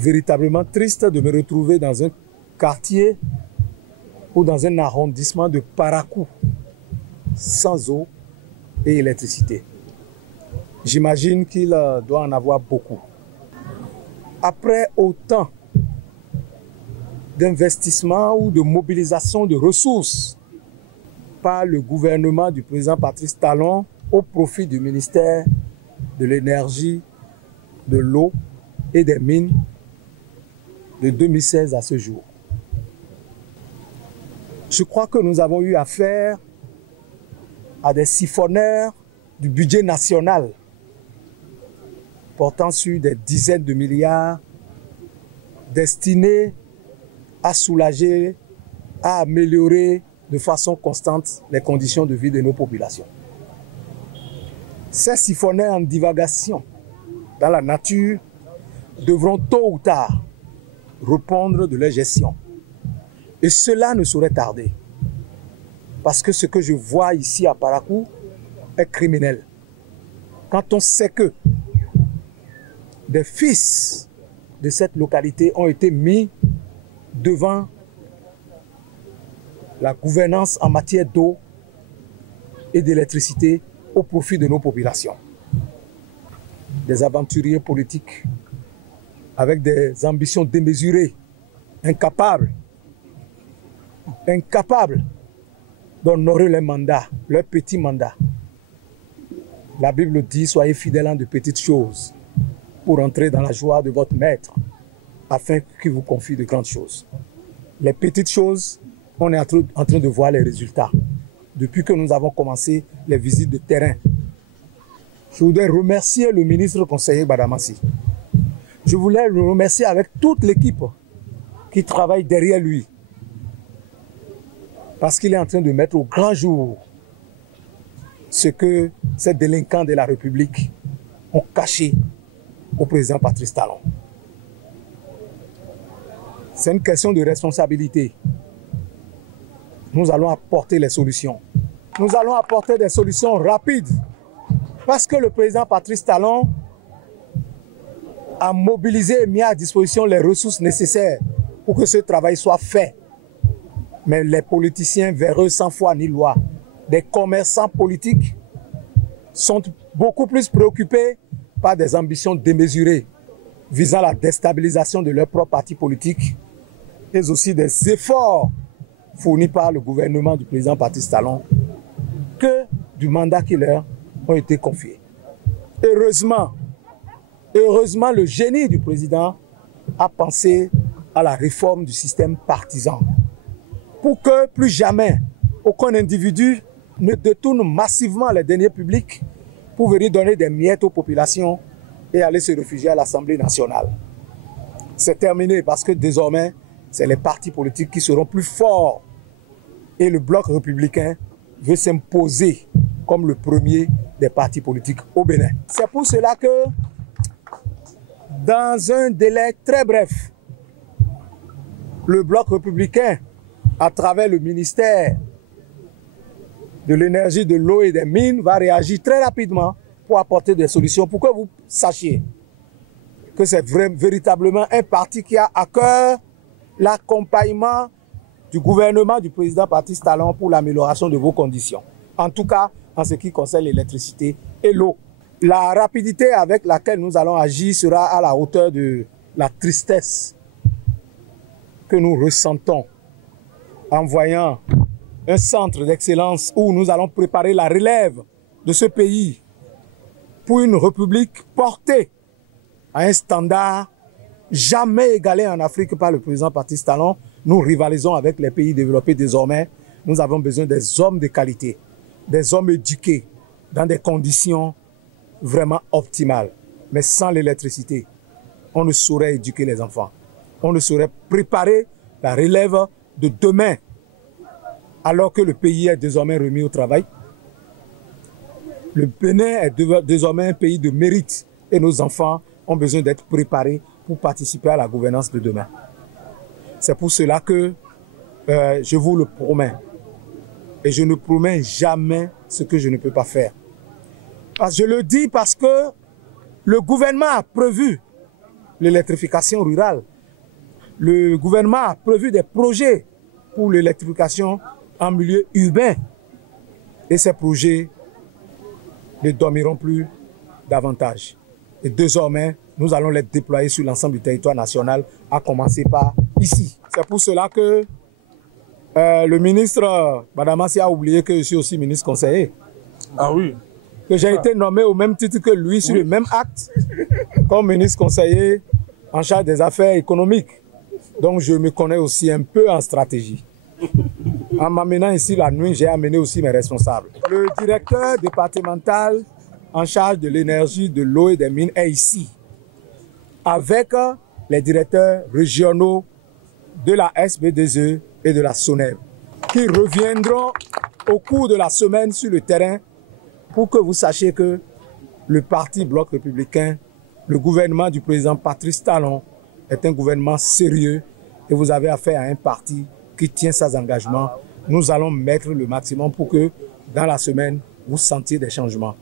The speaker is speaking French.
véritablement triste de me retrouver dans un quartier ou dans un arrondissement de Parakou, sans eau et électricité. J'imagine qu'il doit en avoir beaucoup. Après autant d'investissement ou de mobilisation de ressources par le gouvernement du président Patrice Talon au profit du ministère de l'Énergie, de l'Eau et des Mines de 2016 à ce jour. Je crois que nous avons eu affaire à des siphonneurs du budget national portant sur des dizaines de milliards destinés à soulager, à améliorer de façon constante les conditions de vie de nos populations. Ces siphonneurs en divagation dans la nature devront tôt ou tard répondre de leur gestion. Et cela ne saurait tarder. Parce que ce que je vois ici à Parakou est criminel. Quand on sait que des fils de cette localité ont été mis devant la gouvernance en matière d'eau et d'électricité au profit de nos populations. Des aventuriers politiques avec des ambitions démesurées, incapables d'honorer leur mandat, leur petit mandat. La Bible dit, soyez fidèles en de petites choses pour entrer dans la joie de votre maître, afin qu'il vous confie de grandes choses. Les petites choses, on est en train de voir les résultats. Depuis que nous avons commencé les visites de terrain, je voudrais remercier le ministre conseiller Badamassi. Je voulais le remercier avec toute l'équipe qui travaille derrière lui. Parce qu'il est en train de mettre au grand jour ce que ces délinquants de la République ont caché au président Patrice Talon. C'est une question de responsabilité. Nous allons apporter les solutions. Nous allons apporter des solutions rapides. Parce que le président Patrice Talon a mobilisé et mis à disposition les ressources nécessaires pour que ce travail soit fait. Mais les politiciens véreux sans foi ni loi, des commerçants politiques, sont beaucoup plus préoccupés par des ambitions démesurées visant la déstabilisation de leur propre parti politique, mais aussi des efforts fournis par le gouvernement du président Patrice Talon que du mandat qui leur ont été confiés. Heureusement, le génie du président a pensé à la réforme du système partisan pour que plus jamais aucun individu ne détourne massivement les deniers publics pour venir donner des miettes aux populations et aller se réfugier à l'Assemblée nationale. C'est terminé parce que désormais, c'est les partis politiques qui seront plus forts et le bloc républicain veut s'imposer comme le premier des partis politiques au Bénin. C'est pour cela que, dans un délai très bref, le bloc républicain, à travers le ministère de l'Énergie, de l'Eau et des Mines, va réagir très rapidement pour apporter des solutions, pour que vous sachiez que c'est véritablement un parti qui a à cœur l'accompagnement du gouvernement du président Patrice Talon pour l'amélioration de vos conditions. En tout cas, en ce qui concerne l'électricité et l'eau. La rapidité avec laquelle nous allons agir sera à la hauteur de la tristesse que nous ressentons en voyant un centre d'excellence où nous allons préparer la relève de ce pays pour une république portée à un standard jamais égalé en Afrique par le président Patrice Talon. Nous rivalisons avec les pays développés désormais. Nous avons besoin des hommes de qualité, des hommes éduqués dans des conditions vraiment optimales. Mais sans l'électricité, on ne saurait éduquer les enfants. On ne saurait préparer la relève de demain, alors que le pays est désormais remis au travail. Le Bénin est désormais un pays de mérite et nos enfants ont besoin d'être préparés pour participer à la gouvernance de demain. C'est pour cela que je vous le promets. Et je ne promets jamais ce que je ne peux pas faire. Je le dis parce que le gouvernement a prévu l'électrification rurale. Le gouvernement a prévu des projets pour l'électrification en milieu urbain. Et ces projets ne dormiront plus davantage. Et désormais, nous allons les déployer sur l'ensemble du territoire national, à commencer par ici. C'est pour cela que le ministre Badamassi a oublié que je suis aussi ministre conseiller. Ah oui. Que j'ai été nommé au même titre que lui, sur le même acte, comme ministre conseiller en charge des affaires économiques. Donc je me connais aussi un peu en stratégie. En m'amenant ici la nuit, j'ai amené aussi mes responsables. Le directeur départemental en charge de l'énergie, de l'eau et des mines est ici, avec les directeurs régionaux de la SB2E et de la SONER, qui reviendront au cours de la semaine sur le terrain pour que vous sachiez que le parti Bloc républicain, le gouvernement du président Patrice Talon, est un gouvernement sérieux et vous avez affaire à un parti qui tient ses engagements. Nous allons mettre le maximum pour que dans la semaine, vous sentiez des changements.